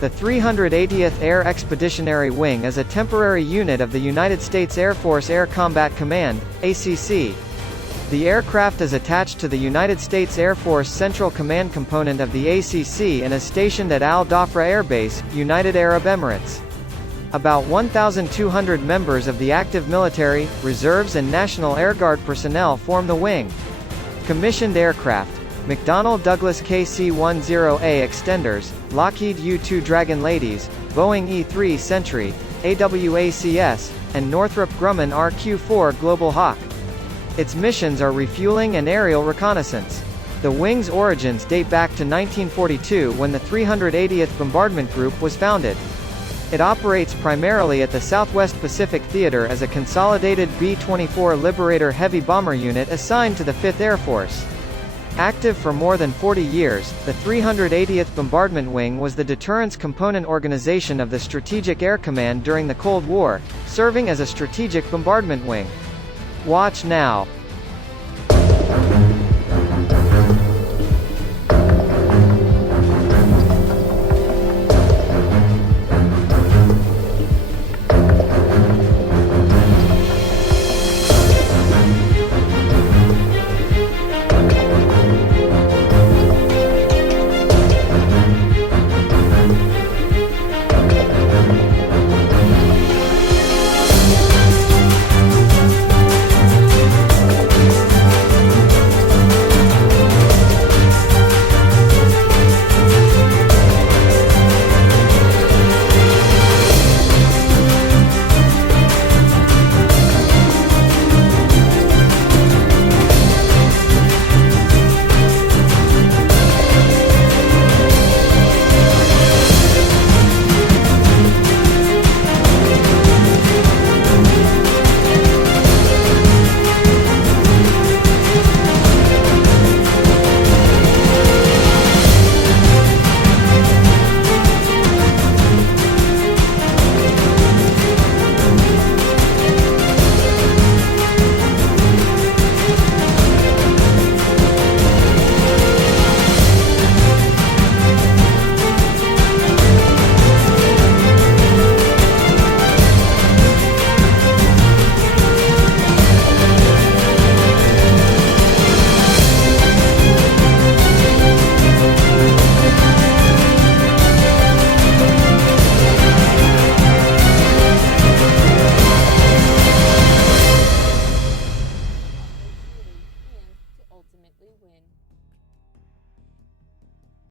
The 380th Air Expeditionary Wing is a temporary unit of the United States Air Force Air Combat Command, ACC. The aircraft is attached to the United States Air Force Central Command component of the ACC and is stationed at Dhafra Air Base, United Arab Emirates. About 1,200 members of the active military, reserves and National Air Guard personnel form the wing. Commissioned aircraft: McDonnell Douglas KC-10A Extenders, Lockheed U-2 Dragon Ladies, Boeing E-3 Sentry, AWACS, and Northrop Grumman RQ-4 Global Hawk. Its missions are refueling and aerial reconnaissance. The wing's origins date back to 1942 when the 380th Bombardment Group was founded. It operates primarily at the Southwest Pacific Theater as a Consolidated B-24 Liberator heavy bomber unit assigned to the 5th Air Force. Active for more than 40 years, the 380th Bombardment Wing was the deterrence component organization of the Strategic Air Command during the Cold War, serving as a strategic bombardment wing. Watch now.